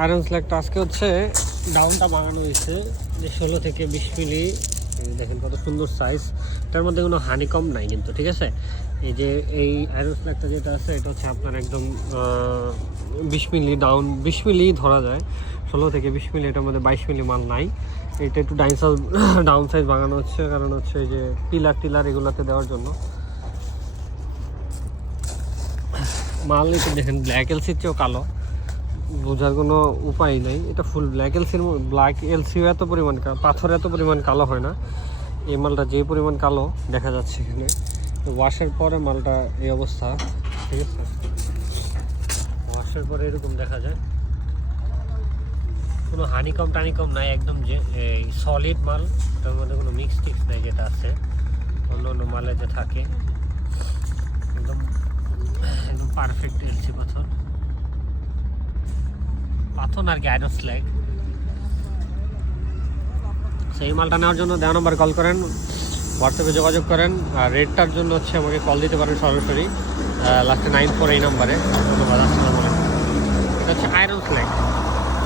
Iron স্ল্যাগটা আজকে হচ্ছে ডাউনটা বানানো হয়েছে। যে ষোলো থেকে বিশ মিলি দেখেন কত সুন্দর সাইজ তার মধ্যে কোনো হানি কম নাই কিন্তু, ঠিক আছে? এই যে এই আয়রন স্ল্যাগটা যেটা আছে, এটা হচ্ছে আপনার একদম বিশ মিলি ডাউন বিশ মিলি ধরা যায়। ষোলো থেকে বিশ মিলি, এটার মধ্যে বাইশ মিলি মাল নাই। এটা একটু ডাইন সাইজ ডাউন সাইজ বানানো হচ্ছে, কারণ হচ্ছে এই যে পিলার টিলার এগুলোতে দেওয়ার জন্য। মাল একটু দেখেন ব্ল্যাক এলসির চেয়েও কালো। বোঝার কোনো উপায় নেই। এটা ফুল ব্ল্যাক এলসির ব্ল্যাক এলসিও এত পরিমাণ পাথর এত পরিমাণ কালো হয় না। এই মালটা যে পরিমাণ কালো দেখা যাচ্ছে এখানে। ওয়াশের পরে মালটা এই অবস্থা, ঠিক আছে? ওয়াশের পরে এরকম দেখা যায়। কোনো হানিকম টানিকম নাই একদম যে এই সলিড মাল, তার মধ্যে কোনো মিক্স টিক্স নাই যেটা আছে। অন্য অন্য মালে যে থাকে, একদম একদম পারফেক্ট এলসি পাথর পাথর আর কি আয়রন স্ল্যাগ সেই মালটা নেওয়ার জন্য দেওয়া নম্বর কল করেন হোয়াটসঅ্যাপে যোগাযোগ করেন, আর রেটটার জন্য হচ্ছে আমাকে কল দিতে পারেন সরাসরি। লাস্টে নাইন ফোর এই নাম্বারে। ধন্যবাদ, আসসালামু আলাইকুম। এটা হচ্ছে আয়রন স্ল্যাগ